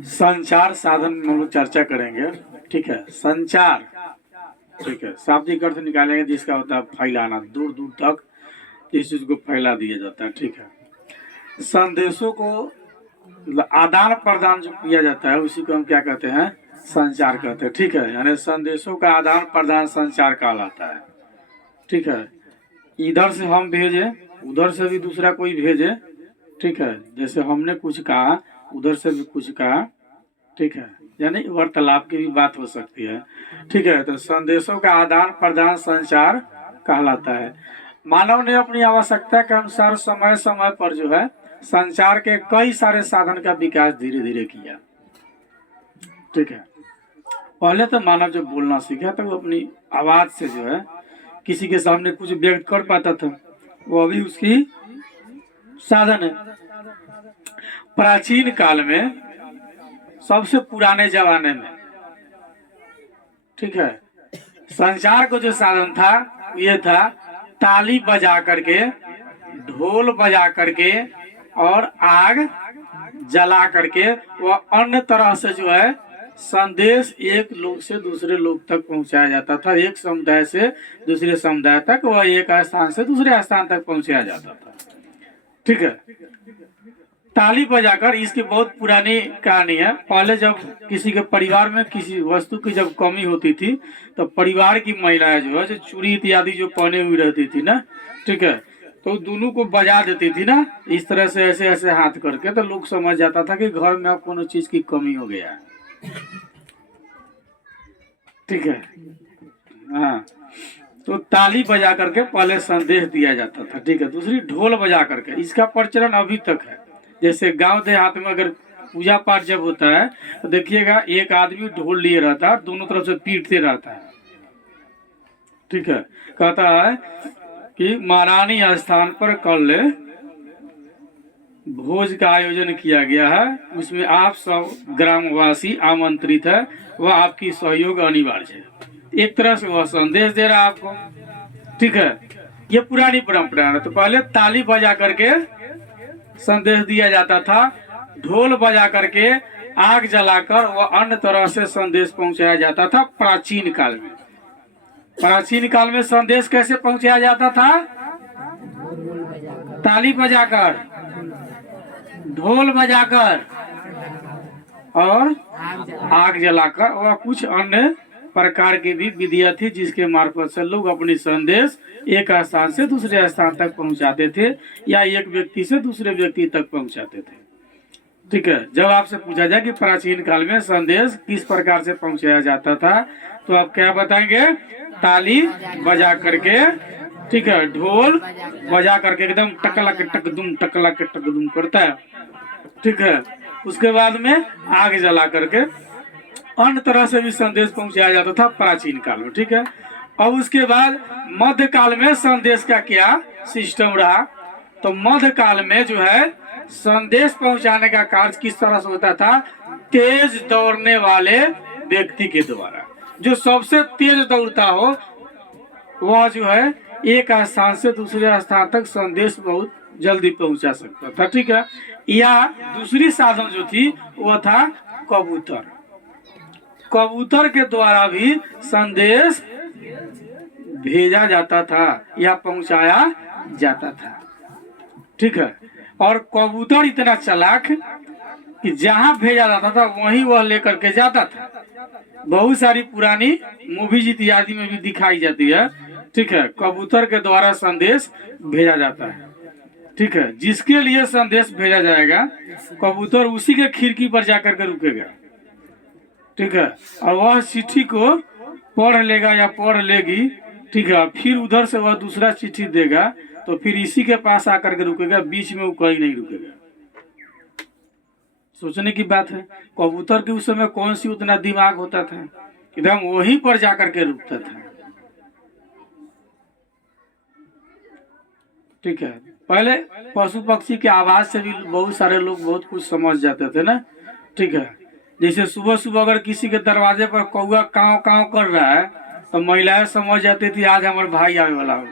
संचार साधन में हम लोग चर्चा करेंगे। ठीक है, संचार। ठीक है, शाब्दिक अर्थ निकालेंगे जिसका होता है फैलाना, दूर दूर तक इस चीज को फैला दिया जाता है। ठीक है, संदेशों को आदान प्रदान जो किया जाता है उसी को हम क्या कहते हैं, संचार कहते हैं। ठीक है, यानी संदेशों का आदान प्रदान संचार कहलाता है। ठीक है, इधर से हम भेजे, उधर से भी दूसरा कोई भेजे। ठीक है, जैसे हमने कुछ कहा उधर से भी कुछ कहा। ठीक है, यानी वार्तालाप की भी बात हो सकती है। ठीक है, तो संदेशों का आदान प्रदान संचार कहलाता है। मानव ने अपनी आवश्यकता के अनुसार समय समय पर जो है संचार के कई सारे साधन का विकास धीरे धीरे किया। ठीक है, पहले तो मानव जब बोलना सीखा तो वो अपनी आवाज से जो है किसी के सामने कुछ व्यक्त कर पाता था, वो अभी उसकी साधन है। प्राचीन काल में, सबसे पुराने जमाने में, ठीक है, संचार को जो साधन था ये था ताली बजा करके, ढोल बजा करके और आग जला करके वह अन्य तरह से जो है संदेश एक लोग से दूसरे लोग तक पहुंचाया जाता था। एक समुदाय से दूसरे समुदाय तक, वह एक स्थान से दूसरे स्थान तक पहुंचाया जाता था। ठीक है, ताली बजाकर, इसकी बहुत पुरानी कहानी है। पहले जब किसी के परिवार में किसी वस्तु की जब कमी होती थी तो परिवार की महिलाएं जो है जो चूड़ी इत्यादि जो पहने हुई रहती थी ना, ठीक है, तो दोनों को बजा देती थी ना, इस तरह से ऐसे ऐसे हाथ करके, तो लोग समझ जाता था कि घर में अब कोनो चीज की कमी हो गया है। ठीक है, हाँ, तो ताली बजा करके पहले संदेश दिया जाता था। ठीक है, दूसरी ढोल बजा करके, इसका प्रचलन अभी तक है। जैसे गांव देहात में अगर पूजा पाठ जब होता है तो देखिएगा एक आदमी ढोल लिए रहता है, दोनों तरफ से पीटते रहता है। ठीक है, कहता है कि महारानी स्थान पर कल भोज का आयोजन किया गया है, उसमें आप सब ग्रामवासी आमंत्रित है, वह आपकी सहयोग अनिवार्य है। एक तरह से वह संदेश दे रहा है आपको। ठीक है, ये पुरानी परंपरा है। तो पहले ताली बजा करके संदेश दिया जाता था, ढोल बजा करके, आग जलाकर वह अन्य तरह से संदेश पहुंचाया जाता था। प्राचीन काल में, प्राचीन काल में संदेश कैसे पहुंचाया जाता था? ताली बजाकर, ढोल बजाकर और आग जलाकर, और कुछ अन्य प्रकार की भी विधियां थी जिसके मार्फत से लोग अपनी संदेश एक स्थान से दूसरे स्थान तक पहुंचाते थे या एक व्यक्ति से दूसरे व्यक्ति तक पहुंचाते थे। ठीक है, जब आपसे पूछा जाए कि प्राचीन काल में संदेश किस प्रकार से पहुंचाया जाता था तो आप क्या बताएंगे? ताली बजा करके, ठीक है, ढोल बजा करके एकदम टकला के टक दुम करता है। ठीक है, उसके बाद में आग जला करके अन्य तरह से भी संदेश पहुंचाया जाता था प्राचीन काल में। ठीक है, अब उसके बाद मध्य काल में संदेश का क्या सिस्टम रहा? तो मध्य काल में जो है संदेश पहुंचाने का कार्य किस तरह से होता था? तेज दौड़ने वाले व्यक्ति के द्वारा। जो सबसे तेज दौड़ता हो वह जो है एक स्थान से दूसरे स्थान तक संदेश बहुत जल्दी पहुंचा सकता था। ठीक है, या दूसरी साधन जो थी वह था कबूतर। कबूतर के द्वारा भी संदेश भेजा जाता था या पहुंचाया जाता था। ठीक है, और कबूतर इतना चालाक कि जहां भेजा जाता था वहीं वह लेकर के जाता था। बहुत सारी पुरानी मूवीज इत्यादि में भी दिखाई जाती है। ठीक है, कबूतर के द्वारा संदेश भेजा जाता है। ठीक है, जिसके लिए संदेश भेजा जाएगा कबूतर उसी के खिड़की पर जाकर के रुकेगा। ठीक है, और वह चिट्ठी को पढ़ लेगा या पढ़ लेगी। ठीक है, फिर उधर से वह दूसरा चिट्ठी देगा तो फिर इसी के पास आकर के रुकेगा, बीच में वो कहीं नहीं रुकेगा। सोचने की बात है, कबूतर के उस समय कौन सी उतना दिमाग होता था, एकदम वहीं पर जाकर के रुकता था। ठीक है, पहले पशु पक्षी के आवाज से भी बहुत सारे लोग बहुत कुछ समझ जाते थे ना। ठीक है, जैसे सुबह सुबह अगर किसी के दरवाजे पर कौआ काव काव कर रहा है तो महिलाएं समझ जाती थी आज हमारे भाई आने वाला हो,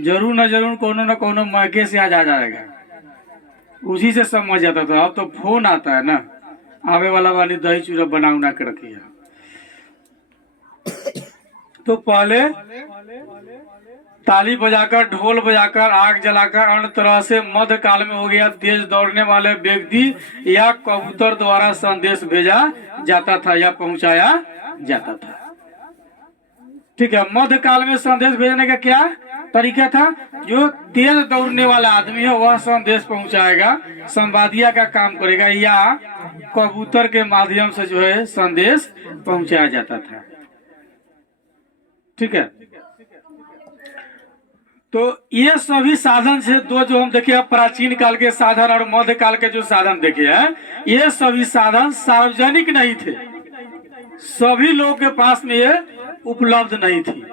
जरूर न कोनो महके से आज आ जाएगा, उसी से समझ जाता था। अब तो फोन आता है ना, आवे वाला वाली दही चूड़ा बना उना के रखिए। तो पहले ताली बजाकर, ढोल बजाकर, आग जलाकर, अन्य तरह से मध्य काल में हो गया तेज दौड़ने वाले व्यक्ति या कबूतर द्वारा संदेश भेजा जाता था या पहुंचाया जाता था। ठीक है, मध्य काल में संदेश भेजने का क्या तरीका था? जो तेज दौड़ने वाला आदमी है वह संदेश पहुंचाएगा, संवादिया का काम करेगा, या कबूतर के माध्यम से जो है संदेश पहुंचाया जाता था। ठीक है, तो ये सभी साधन से दो जो हम देखे प्राचीन काल के साधन और मध्य काल के जो साधन देखे हैं, ये सभी साधन सार्वजनिक नहीं थे, सभी लोगों के पास में ये उपलब्ध नहीं थी।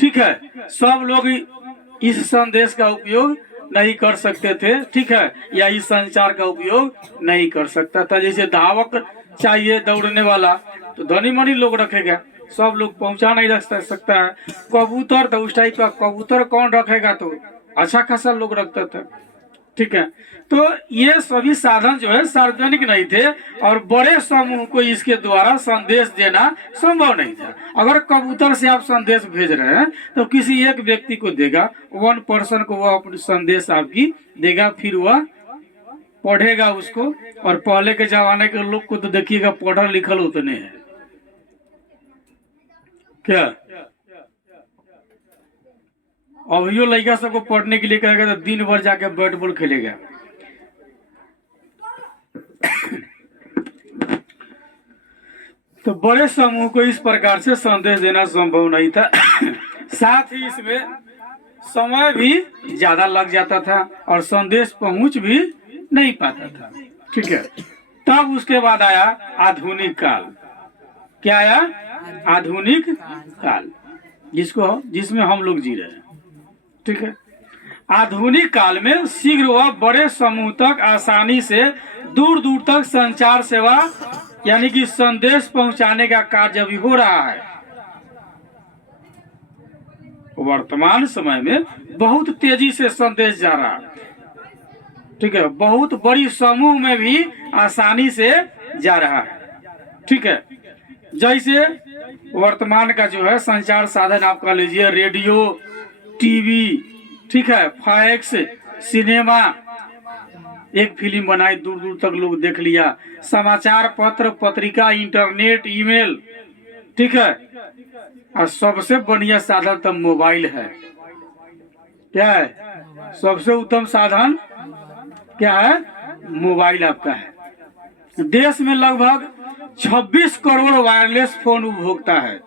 ठीक है, सब लोग इस संदेश का उपयोग नहीं कर सकते थे। ठीक है, या इस संचार का उपयोग नहीं कर सकता था। जैसे धावक चाहिए दौड़ने वाला, तो धनी मनी लोग रखेगा, सब लोग पहुंचा नहीं रख सकता है। कबूतर तो उस टाइप का कबूतर कौन रखेगा, तो अच्छा खासा लोग रखता था। ठीक है, तो ये सभी साधन जो है सार्वजनिक नहीं थे और बड़े समूह को इसके द्वारा संदेश देना संभव नहीं था। अगर कबूतर से आप संदेश भेज रहे हैं तो किसी एक व्यक्ति को देगा, वन पर्सन को वह अपनी संदेश आपकी देगा, फिर वह पढ़ेगा उसको। और पहले के जमाने के लोग को तो देखिएगा पढ़ल लिखल उतने हैं क्या, अभियो लड़का सबको पढ़ने के लिए कहेगा तो दिन भर जाके बैट बॉल खेलेगा। तो बड़े समूह को इस प्रकार से संदेश देना संभव नहीं था। साथ ही इसमें समय भी ज्यादा लग जाता था और संदेश पहुंच भी नहीं पाता था। ठीक है, तब उसके बाद आया आधुनिक काल। क्या आया? आधुनिक काल, जिसमें हम लोग जी रहे हैं। ठीक है, आधुनिक काल में शीघ्र व बड़े समूह तक आसानी से दूर दूर तक संचार सेवा यानी कि संदेश पहुंचाने का कार्य अभी हो रहा है। वर्तमान समय में बहुत तेजी से संदेश जा रहा है। ठीक है, बहुत बड़ी समूह में भी आसानी से जा रहा है। ठीक है, जैसे वर्तमान का जो है संचार साधन आप कह लीजिए रेडियो, टीवी, ठीक है, फैक्स, सिनेमा, एक फिल्म बनाई दूर दूर तक लोग देख लिया, समाचार पत्र, पत्रिका, इंटरनेट, ईमेल। ठीक है, और सबसे बढ़िया साधन तो मोबाइल है। क्या है सबसे उत्तम साधन? क्या है? मोबाइल आपका है। देश में लगभग 26 करोड़ वायरलेस फोन उपभोक्ता है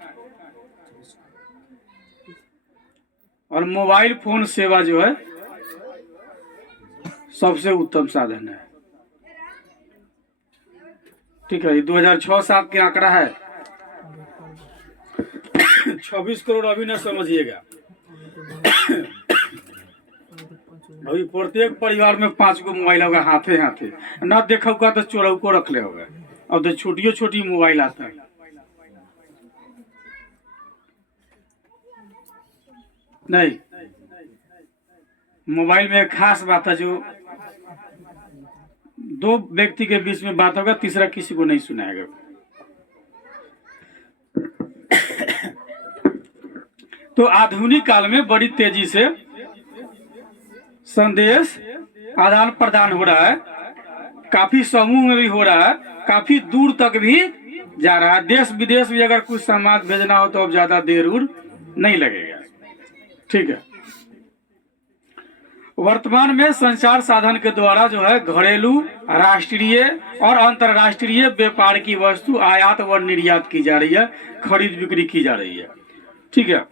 और मोबाइल फोन सेवा जो है सबसे उत्तम साधन है। ठीक है, ये 2006-07 के आंकड़ा है। 26 करोड़ अभी न समझिएगा, अभी प्रत्येक परिवार में 5 गो मोबाइल होगा, हाथे हाथे न देखा तो चोरौको रख ले होगा। अब तो छोटी छोटी मोबाइल आता है। नहीं, मोबाइल में एक खास बात है, जो 2 व्यक्ति के बीच में बात होगा, तीसरा किसी को नहीं सुनाएगा। तो आधुनिक काल में बड़ी तेजी से संदेश आदान प्रदान हो रहा है, काफी समूह में भी हो रहा है, काफी दूर तक भी जा रहा है। देश विदेश में अगर कुछ समाज भेजना हो तो अब ज्यादा देर नहीं लगेगा। ठीक है, वर्तमान में संचार साधन के द्वारा जो है घरेलू, राष्ट्रीय और अंतर्राष्ट्रीय व्यापार की वस्तु आयात व निर्यात की जा रही है, खरीद बिक्री की जा रही है। ठीक है,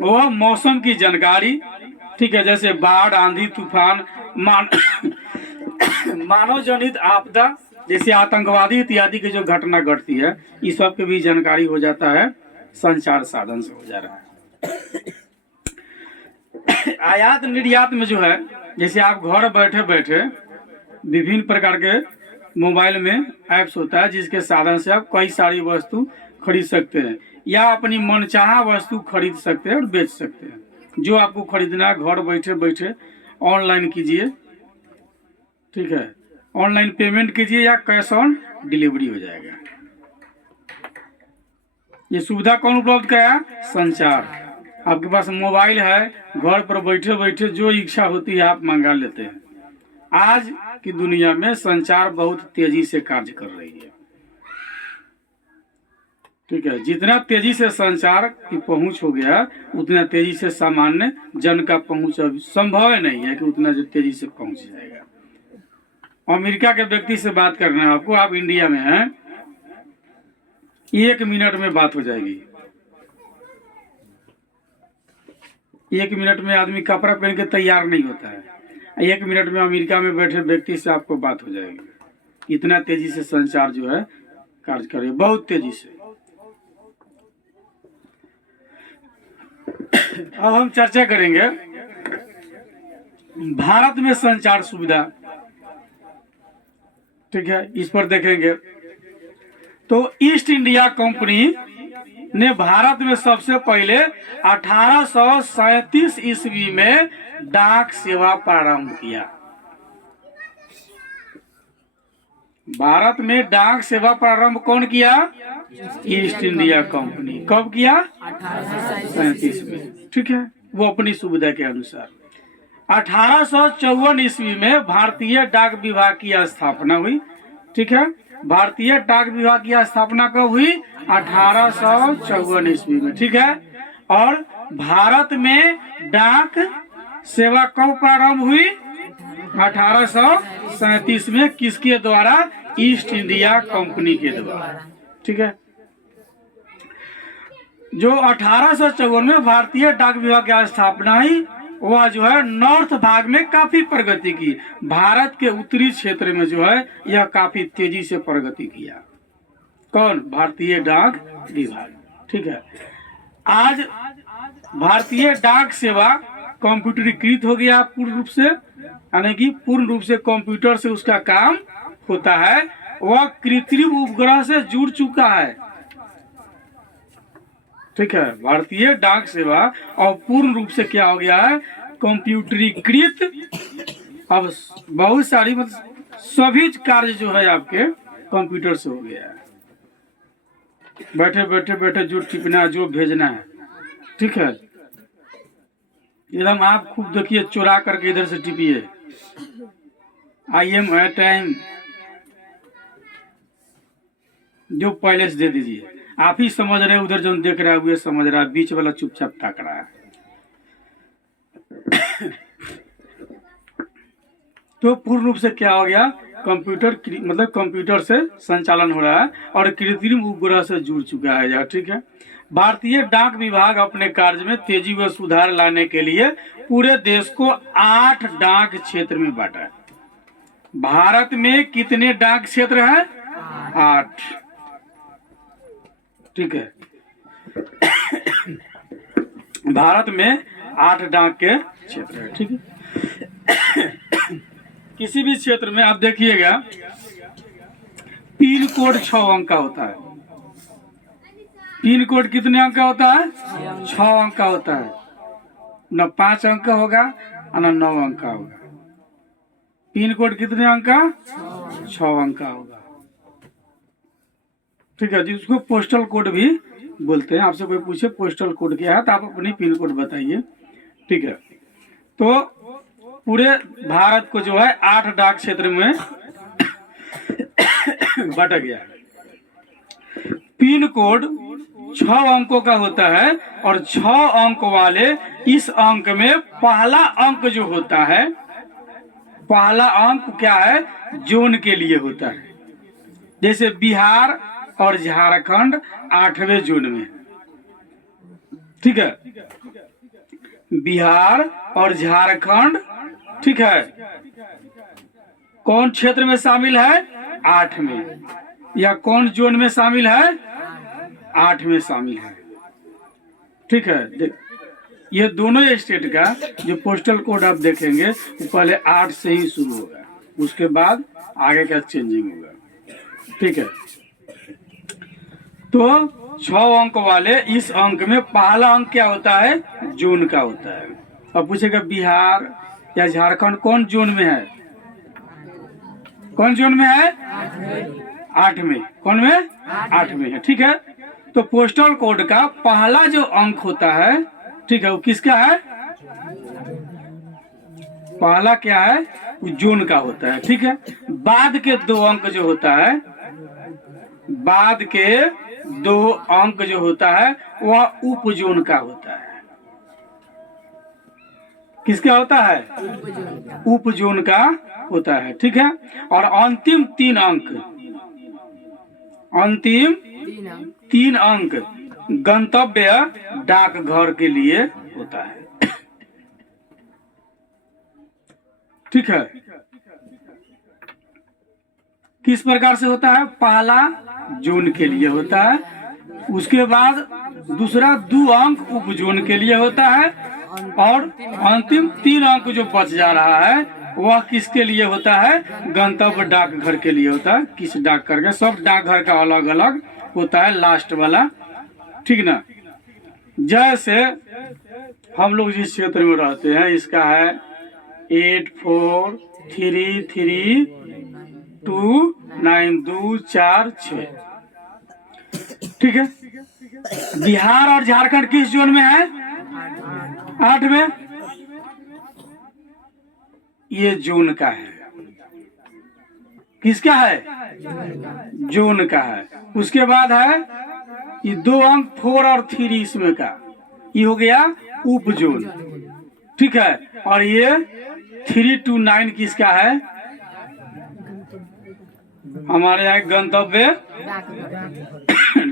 वह मौसम की जानकारी, ठीक है, जैसे बाढ़, आंधी, तूफान, मानव जनित आपदा जैसे आतंकवादी इत्यादि की जो घटना घटती है, इस सब की भी जानकारी हो जाता है, संचार साधन से हो जा रहा है। आयात निर्यात में जो है, जैसे आप घर बैठे बैठे विभिन्न प्रकार के मोबाइल में ऐप्स होता है, जिसके साधन से आप कई सारी वस्तु खरीद सकते हैं या अपनी मनचाहा वस्तु खरीद सकते हैं और बेच सकते हैं। जो आपको खरीदना है घर बैठे बैठे ऑनलाइन कीजिए। ठीक है, ऑनलाइन पेमेंट कीजिए या कैश ऑन डिलीवरी हो जाएगा। ये सुविधा कौन उपलब्ध कराया? संचार। आपके पास मोबाइल है, घर पर बैठे बैठे जो इच्छा होती है आप मंगा लेते हैं। आज की दुनिया में संचार बहुत तेजी से कार्य कर रही है। ठीक है, जितना तेजी से संचार की पहुंच हो गया उतना तेजी से सामान्य जन का पहुंच अब संभव नहीं है कि उतना तेजी से पहुंच जाएगा। अमेरिका के व्यक्ति से बात करना है आपको, आप इंडिया में हैं, 1 मिनट में बात हो जाएगी। 1 मिनट में आदमी कपड़ा पहन के तैयार नहीं होता है, 1 मिनट में अमेरिका में बैठे व्यक्ति से आपको बात हो जाएगी। इतना तेजी से संचार जो है कार्य कर रही है, बहुत तेजी से। अब हम चर्चा करेंगे भारत में संचार सुविधा। ठीक है, इस पर देखेंगे तो ईस्ट इंडिया कंपनी ने भारत में सबसे पहले 1837 ईस्वी में डाक सेवा प्रारंभ किया। भारत में डाक सेवा प्रारंभ कौन किया? East India company. कब किया? 1837 में। ठीक है, वो अपनी सुविधा के अनुसार। 1854 ईस्वी में भारतीय डाक विभाग की स्थापना हुई। ठीक है, भारतीय डाक विभाग की स्थापना कब हुई? 1854 ईस्वी में। ठीक है, और भारत में डाक सेवा कब प्रारंभ हुई? 1837 में। किसके द्वारा? ईस्ट इंडिया कंपनी के द्वारा। ठीक है, जो 1854 में भारतीय डाक विभाग की स्थापना हुई वह जो है नॉर्थ भाग में काफी प्रगति की। भारत के उत्तरी क्षेत्र में जो है यह काफी तेजी से प्रगति किया। कौन? भारतीय डाक विभाग। ठीक है, आज भारतीय डाक सेवा कंप्यूटरीकृत हो गया पूर्ण रूप से, यानी कि पूर्ण रूप से कंप्यूटर से उसका काम होता है। वह कृत्रिम उपग्रह से जुड़ चुका है। ठीक है, भारतीय डाक सेवा और पूर्ण रूप से क्या हो गया है? कंप्यूटरीकृत। अब बहुत सारी मतलब सभी कार्य जो है आपके कंप्यूटर से हो गया है। बैठे बैठे बैठे जो टिपना, जो भेजना है। ठीक है, एकदम आप खूब देखिए, चुरा करके इधर से टिपिए, आई एम एट टाइम जो पहले से दे दीजिए। आप ही समझ रहे हैं, उधर जो देख रहा है वो समझ रहा है, बीच वाला चुपचाप ताक रहा है। तो पूर्ण रूप से क्या हो गया? कंप्यूटर मतलब कंप्यूटर से संचालन हो रहा है और कृत्रिम उपग्रह से जुड़ चुका है। ठीक है, भारतीय डाक विभाग अपने कार्य में तेजी व सुधार लाने के लिए पूरे देश को 8 डाक क्षेत्र में बांटा है। भारत में कितने डाक क्षेत्र हैं? 8। ठीक है, भारत में 8 डाक के क्षेत्र है। ठीक है, किसी भी क्षेत्र में आप देखिएगा पिन कोड 6 अंक का होता है। पिन कोड कितने अंक का होता है? 6 अंक का होता है। न 5 अंक का होगा और न 9 अंक का होगा। पिन कोड कितने अंक का? 6 अंक का होगा। ठीक है, जिसको पोस्टल कोड भी बोलते हैं। आपसे कोई पूछे पोस्टल कोड क्या है तो आप अपनी पिन कोड बताइए। ठीक है, तो पूरे भारत को जो है 8 डाक क्षेत्र में बांटा गया। पिन कोड 6 अंकों का होता है और 6 अंक वाले इस अंक में पहला अंक जो होता है, पहला अंक क्या है? जोन के लिए होता है। जैसे बिहार और झारखंड 8वें जोन में। ठीक है, बिहार और झारखंड, ठीक है, कौन क्षेत्र में शामिल है? 8 में। या कौन जोन में शामिल है? 8 में शामिल है। ठीक है, ये दोनों स्टेट का जो पोस्टल कोड आप देखेंगे वो पहले 8 से ही शुरू होगा, उसके बाद आगे का चेंजिंग होगा। ठीक है, तो 6 अंक वाले इस अंक में पहला अंक क्या होता है? जोन का होता है। अब पूछेगा बिहार या झारखंड कौन जोन में है? कौन जोन में है? 8 में, कौन में? 8 में है, ठीक है। तो पोस्टल कोड का पहला जो अंक होता है, ठीक है, वो किसका है? पहला क्या है? वो जोन का होता है, ठीक है। बाद के 2 अंक जो होता है, बाद के 2 अंक जो होता है वह उप जोन का होता है। किसका होता है? उप जोन का होता है, ठीक है। और अंतिम 3 अंक, अंतिम 3 अंक गंतव्य डाकघर के लिए होता है, ठीक है। किस प्रकार से होता है? पहला जोन के लिए होता है, उसके बाद दूसरा 2 अंक उप जोन के लिए होता है, और अंतिम 3 अंक जो बच जा रहा है वह किसके लिए होता है? गंतव्य डाकघर के लिए होता है। किस डाकघर का? सब डाकघर का अलग अलग होता है लास्ट वाला, ठीक ना। जैसे हम लोग जिस क्षेत्र में रहते हैं इसका है 84332924 ठीक है। बिहार और झारखंड किस जोन में है? 8 में। ये जोन का है। किसका है? जोन का है। उसके बाद है ये 2 अंक 4 और 3 इसमें का, ये हो गया उप जोन, ठीक है। और ये 3 to 9 किसका है? हमारे यहाँ गंतव्य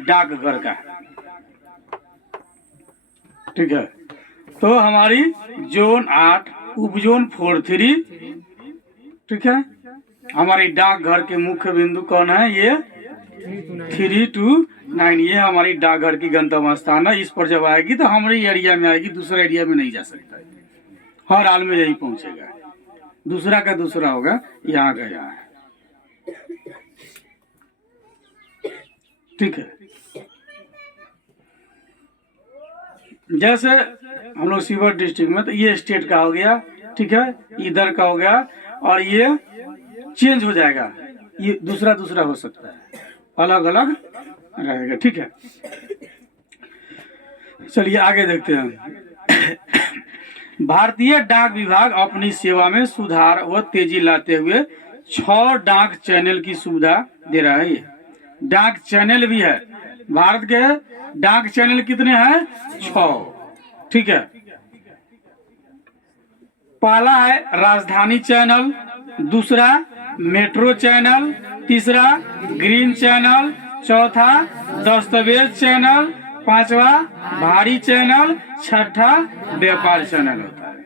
डाकघर का, ठीक है। तो हमारी जोन 8, उप जोन 4-3, ठीक है। हमारी डाकघर के मुख्य बिंदु कौन है? ये 3 to 9, ये हमारी डाकघर की गंतव्य स्थान है। इस पर जब आएगी तो हमारी एरिया में आएगी, दूसरे एरिया में नहीं जा सकता, हर हाल में यही पहुंचेगा। दूसरा का दूसरा होगा, यहाँ का यहाँ है, ठीक है। जैसे हम लोग सीवर डिस्ट्रिक्ट में, तो ये स्टेट का हो गया, ठीक है, इधर का हो गया, और ये चेंज हो जाएगा, ये दूसरा दूसरा हो सकता है, अलग अलग रहेगा, ठीक है। चलिए आगे देखते हैं। भारतीय डाक विभाग अपनी सेवा में सुधार व तेजी लाते हुए 6 डाक चैनल की सुविधा दे रहा है। डाक चैनल भी है, भारत के डाक चैनल कितने हैं? 6, ठीक है। पहला है राजधानी चैनल, दूसरा मेट्रो चैनल, तीसरा ग्रीन चैनल, चौथा दस्तावेज चैनल, 5वां भारी चैनल, 6ठा व्यापार चैनल होता है,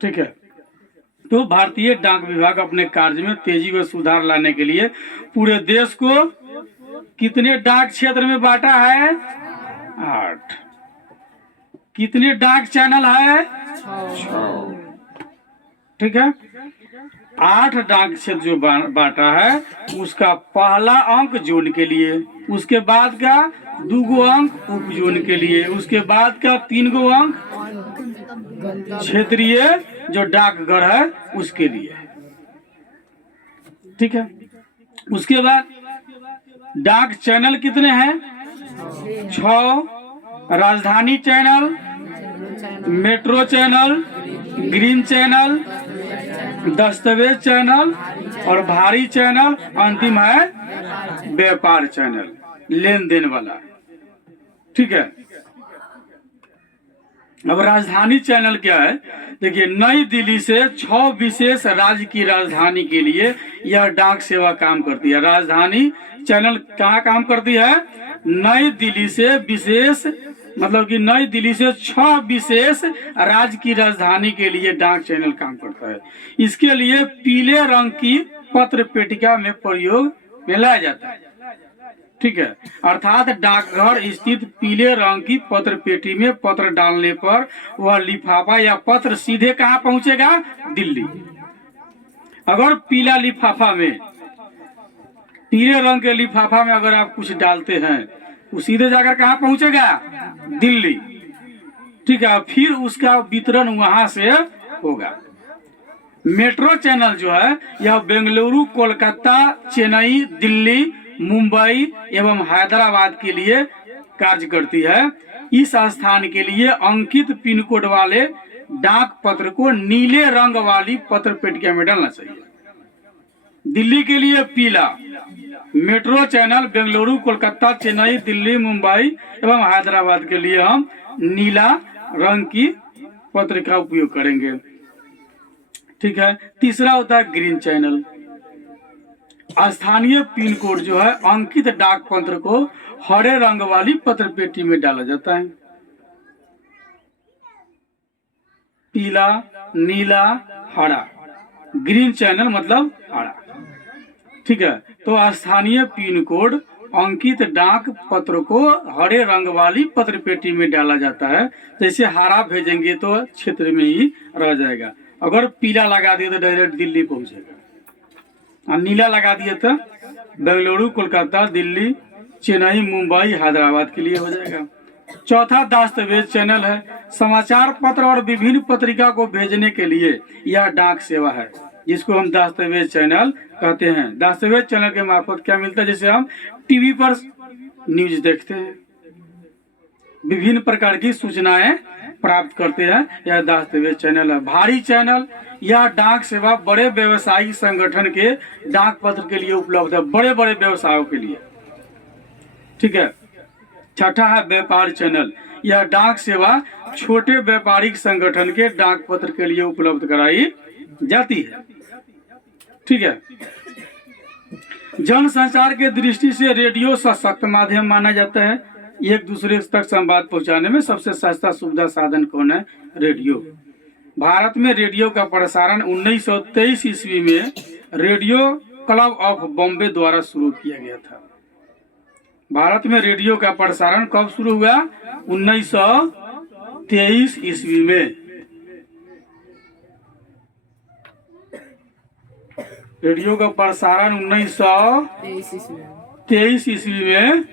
ठीक है। तो भारतीय डाक विभाग अपने कार्य में तेजी व सुधार लाने के लिए पूरे देश को कितने डाक क्षेत्र में बांटा है? 8। कितने डाक चैनल है? 6, ठीक है। 8 डाक क्षेत्र जो बांटा है, उसका पहला अंक जोन के लिए, उसके बाद का 2 अंक उप जोन के लिए, उसके बाद का 3 अंक क्षेत्रीय जो डाकघर है उसके लिए, ठीक है। उसके बाद डाक चैनल कितने हैं? 6। राजधानी channel, metro channel, green channel, दस्तावेज चैनल और भारी चैनल, अंतिम है व्यापार चैनल, लेन देन वाला, ठीक है। अब राजधानी चैनल क्या है? देखिए, नई दिल्ली से 6 विशेष राज्य की राजधानी के लिए यह डाक सेवा काम करती है। राजधानी चैनल कहाँ काम करती है? नई दिल्ली से विशेष, मतलब कि नई दिल्ली से 6 विशेष राज्य की राजधानी के लिए डाक चैनल काम करता है। इसके लिए पीले रंग की पत्र पेटिका में प्रयोग में लाया जाता है, ठीक है। अर्थात डाकघर स्थित पीले रंग की पत्र पेटी में पत्र डालने पर वह लिफाफा या पत्र सीधे कहाँ पहुंचेगा? दिल्ली। अगर पीला लिफाफा में, पीले रंग के लिफाफा में अगर आप कुछ डालते हैं, वो सीधे जाकर कहाँ पहुंचेगा? दिल्ली, ठीक है। फिर उसका वितरण वहां से होगा। मेट्रो चैनल जो है यह बेंगलुरु, कोलकाता, चेन्नई, दिल्ली, मुंबई एवं हैदराबाद के लिए कार्य करती है। इस स्थान के लिए अंकित पिन कोड वाले डाक पत्र को नीले रंग वाली पत्र पेटिका में डालना चाहिए। दिल्ली के लिए पीला, मेट्रो चैनल बेंगलुरु, कोलकाता, चेन्नई, दिल्ली, मुंबई एवं हैदराबाद के लिए हम नीला रंग की पत्र का उपयोग करेंगे। ठीक है। तीसरा होता है ग्रीन चैनल। स्थानीय पिन कोड जो है अंकित डाक पत्र को हरे रंग वाली पत्र पेटी में डाला जाता है। पीला, नीला, हरा, ग्रीन चैनल मतलब हरा। ठीक है। तो स्थानीय पिन कोड अंकित डाक पत्र को हरे रंग वाली पत्र पेटी में डाला जाता है। जैसे हरा भेजेंगे तो क्षेत्र में ही रह जाएगा, अगर पीला लगा दिए तो डायरेक्ट दिल्ली पहुंचेगा, और नीला लगा दिए तो बेंगलुरु, कोलकाता, दिल्ली, चेन्नई, मुंबई, हैदराबाद के लिए हो जाएगा। चौथा दस्तावेज चैनल है। समाचार पत्र और विभिन्न पत्रिका को भेजने के लिए यह डाक सेवा है, जिसको हम दस्तावेज चैनल कहते हैं। दस्तावेज चैनल के मार्फत क्या मिलता है, जैसे हम टीवी पर न्यूज देखते हैं, विभिन्न प्रकार की सूचनाएं प्राप्त करते हैं, यह दस्तावेज चैनल है। भारी चैनल, यह डाक सेवा बड़े व्यवसायिक संगठन के डाक पत्र के लिए उपलब्ध है, बड़े बड़े व्यवसायों के लिए। ठीक है। छठा है व्यापार चैनल। यह डाक सेवा छोटे व्यापारिक संगठन के डाक पत्र के लिए उपलब्ध कराई जाती है। ठीक है। जन संचार के दृष्टि से रेडियो सशक्त माध्यम माना जाता है। एक दूसरे तक संवाद पहुंचाने में सबसे सस्ता सुविधा साधन कौन है? रेडियो। भारत में रेडियो का प्रसारण 1923 ईस्वी में रेडियो क्लब ऑफ बॉम्बे द्वारा शुरू किया गया था। भारत में रेडियो का प्रसारण कब शुरू हुआ? 1923 ईस्वी में। रेडियो का प्रसारण 1923 ईस्वी में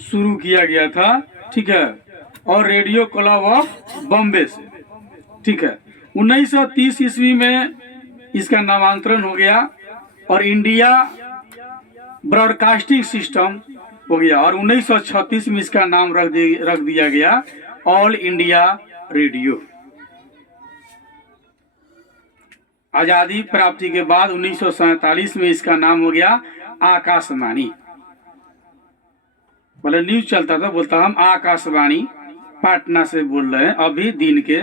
शुरू किया गया था। ठीक है। और रेडियो क्लब ऑफ बॉम्बे से। ठीक है। 1930 ईस्वी में इसका नामांतरण हो गया और इंडिया ब्रॉडकास्टिंग सिस्टम हो गया, और 1936 में इसका नाम रख दिया गया ऑल इंडिया रेडियो। आजादी प्राप्ति के बाद 1947 में इसका नाम हो गया आकाशवाणी। बोले न्यूज चलता था, बोलता हम आकाशवाणी पटना से बोल रहे हैं, अभी दिन के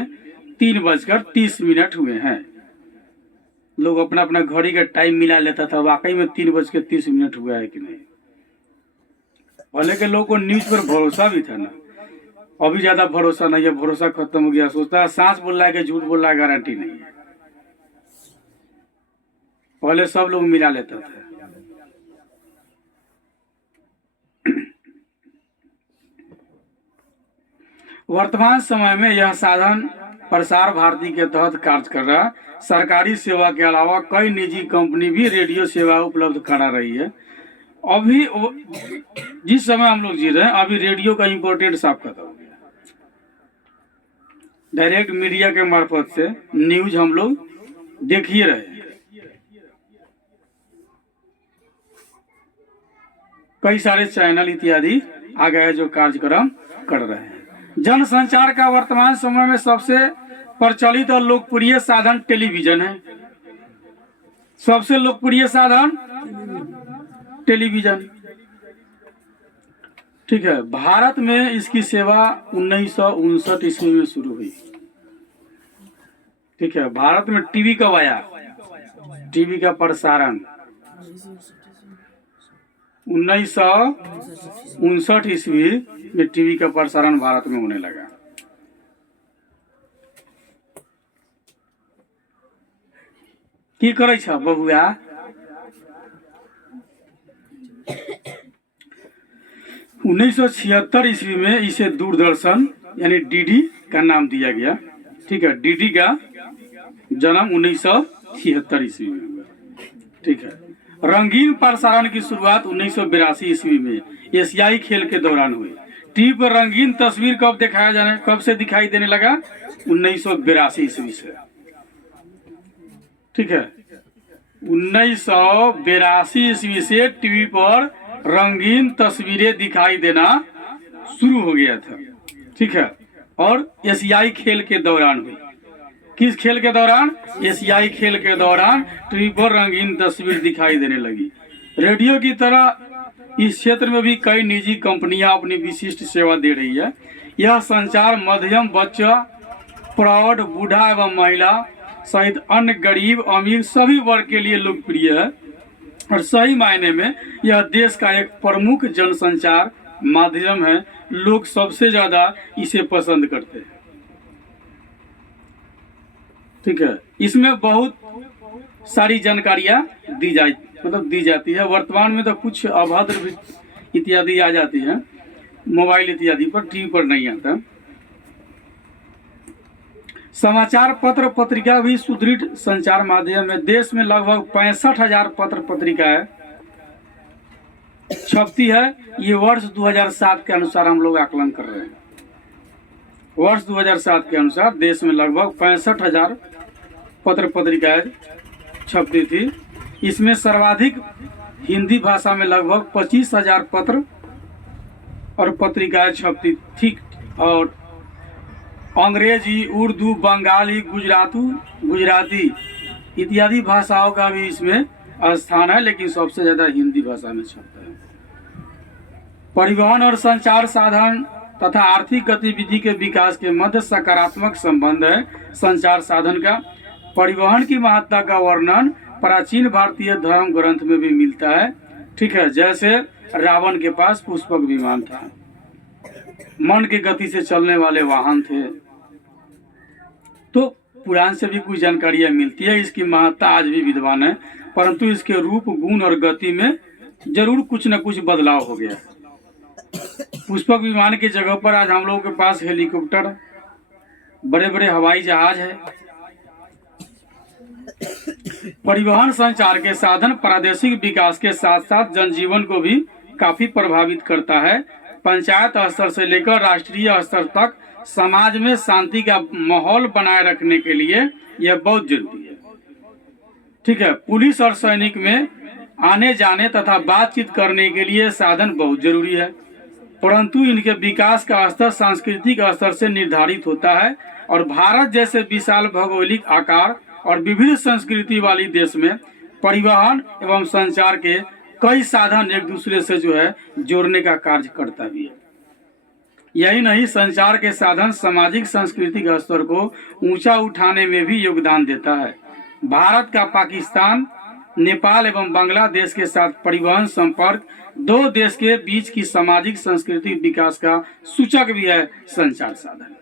3:30 हुए हैं। लोग अपना अपना घड़ी का टाइम मिला लेता था, वाकई में 3:30 हुआ है कि नहीं। पहले के लोगों को न्यूज पर भरोसा भी था ना, अभी ज्यादा भरोसा नहीं है, भरोसा खत्म हो गया। सोचता है सांस बोल रहा है कि झूठ बोल रहा है, गारंटी नहीं है। पहले सब लोग मिला लेता था। वर्तमान समय में यह साधन प्रसार भारती के तहत कार्य कर रहा है। सरकारी सेवा के अलावा कई निजी कंपनी भी रेडियो सेवा उपलब्ध करा रही है। अभी जिस समय हम लोग जी रहे हैं, अभी रेडियो का इम्पोर्टेंट साफ खत्म हो गया। डायरेक्ट मीडिया के मार्फत से न्यूज हम लोग देख ही रहे हैं। कई सारे चैनल इत्यादि आ गए हैं जो कार्यक्रम कर रहे हैं। जनसंचार का वर्तमान समय में सबसे प्रचलित और लोकप्रिय साधन टेलीविजन है। सबसे लोकप्रिय साधन टेलीविजन। ठीक है। भारत में इसकी सेवा 1959 ईस्वी में शुरू हुई। ठीक है। भारत में टीवी कब आया? टीवी का प्रसारण 1959 ईस्वी में टीवी का प्रसारण भारत में होने लगा। की करे छ बबुआ? 1976 ईस्वी में इसे दूरदर्शन यानी डीडी का नाम दिया गया। ठीक है। डीडी का जन्म 1976 ईस्वी में हुआ। ठीक है। रंगीन प्रसारण की शुरुआत 1982 ईस्वी में एशियाई खेल के दौरान हुई। टीवी पर रंगीन तस्वीर कब से दिखाई देने लगा? 1982 ईस्वी से। ठीक है। 1982 ईस्वी से टीवी पर रंगीन तस्वीरें दिखाई देना शुरू हो गया था, ठीक है। और एशियाई खेल के दौरान हुई। किस खेल के दौरान? एशियाई खेल के दौरान टीवी पर रंगीन तस्वीर दिखाई देने लगी। रेडियो की तरह इस क्षेत्र में भी कई निजी कंपनियां अपनी विशिष्ट सेवा दे रही है। यह संचार मध्यम, बच्चा, प्रौढ़, बूढ़ा एवं महिला सहित अन्य गरीब अमीर सभी वर्ग के लिए लोकप्रिय है और सही मायने में यह देश का एक प्रमुख जनसंचार माध्यम है। लोग सबसे ज्यादा इसे पसंद करते हैं, ठीक है। इसमें बहुत सारी जानकारियां दी जाती है। वर्तमान में तो कुछ अभद्र भी इत्यादि आ जाती है मोबाइल इत्यादि पर, टीवी पर नहीं आता। समाचार पत्र पत्रिका भी सुदृढ़ संचार माध्यम है। देश में लगभग 65,000 पत्र पत्रिकाएं छपती है। ये वर्ष 2007 के अनुसार हम लोग आकलन कर रहे हैं। वर्ष 2007 के अनुसार देश में लगभग 65,000 पत्र पत्रिकाएं छपती थी। इसमें सर्वाधिक हिंदी भाषा में लगभग 25,000 पत्र और पत्रिकाएं छपती थी और अंग्रेजी, उर्दू, बंगाली, गुजराती इत्यादि भाषाओं का भी इसमें स्थान है, लेकिन सबसे ज़्यादा हिंदी भाषा में छपता है। परिवहन और संचार साधन तथा आर्थिक गतिविधि के विकास के मध्य सकारात्मक संबंध है संचार साधन का। परिवहन की महत्ता का वर्णन प्राचीन भारतीय धर्म ग्रंथ में भी मिलता है, ठीक है। जैसे रावण के पास पुष्पक विमान था, मन की गति से चलने वाले वाहन थे। तो पुराण से भी कुछ जानकारियां मिलती है। इसकी महत्ता आज भी विद्यमान है, परंतु इसके रूप, गुण और गति में जरूर कुछ न कुछ बदलाव हो गया। पुष्पक विमान की जगह पर आज हम लोगों के पास हेलीकॉप्टर, बड़े बड़े हवाई जहाज है। परिवहन संचार के साधन प्रादेशिक विकास के साथ साथ जनजीवन को भी काफी प्रभावित करता है। पंचायत स्तर से लेकर राष्ट्रीय स्तर तक समाज में शांति का माहौल बनाए रखने के लिए यह बहुत जरूरी है, ठीक है। पुलिस और सैनिक में आने जाने तथा बातचीत करने के लिए साधन बहुत जरूरी है, परंतु इनके विकास का स्तर सांस्कृतिक स्तर से निर्धारित होता है और भारत जैसे विशाल भौगोलिक आकार और विविध संस्कृति वाली देश में परिवहन एवं संचार के कई साधन एक दूसरे से जो है जोड़ने का कार्य करता भी है। यही नहीं, संचार के साधन सामाजिक सांस्कृतिक स्तर को ऊंचा उठाने में भी योगदान देता है। भारत का पाकिस्तान, नेपाल एवं बांग्लादेश के साथ परिवहन संपर्क दो देश के बीच की सामाजिक सांस्कृतिक विकास का सूचक भी है संचार साधन।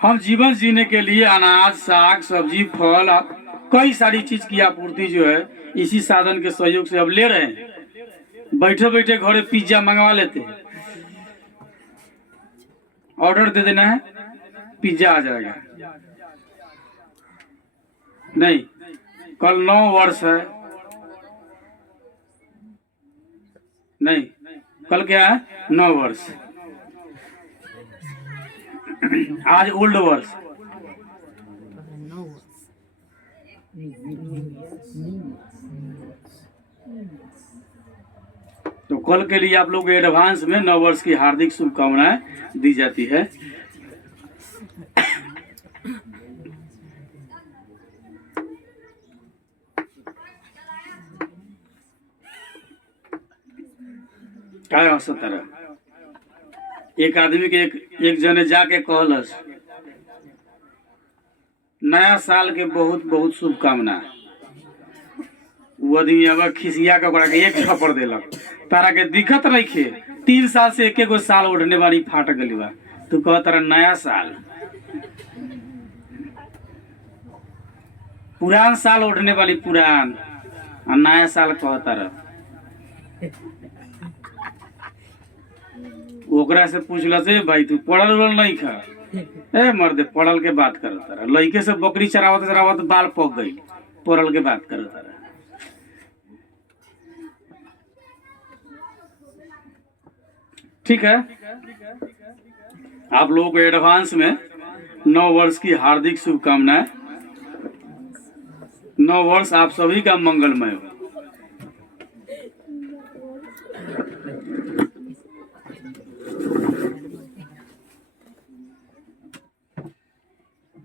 हम जीवन जीने के लिए अनाज, साग, सब्जी, फल, कई सारी चीज की आपूर्ति जो है इसी साधन के सहयोग से अब ले रहे हैं। बैठे बैठे घरे पिज्जा मंगवा लेते हैं, ऑर्डर दे देना है, पिज्जा आ जाएगा। नहीं, कल 9 वर्ष है, नहीं कल क्या है, 9 वर्ष, आज ओल्ड वर्ष। तो कल के लिए आप लोग एडवांस में 9 वर्ष की हार्दिक शुभकामनाएं दी जाती है। क्या हो सकता है? एक आदमी के एक जने जाके कहलस, नया साल के बहुत बहुत शुभकामना। वो आदमी अब खिसिया के ओकरा के एक थप्पड़ देलक, तारा के दिक्कत नहीं खे, 3 साल से एक गो साल उठने वाली फाट गली बा, तू कह तारा नया साल, पुरान साल उठने वाली पुरान, और नया साल कह तारा। ओकरा से पूछला से भाई तू पढ़ल वल नहीं खा, ए मर्दे पढ़ल के बात कर तारा, लइके से बकरी चरावत चरावत बाल पक गई, पढ़ल के बात कर तारा। ठीक है, आप लोगों को एडवांस में नव वर्ष की हार्दिक शुभकामनाएं। नव वर्ष आप सभी का मंगलमय हो।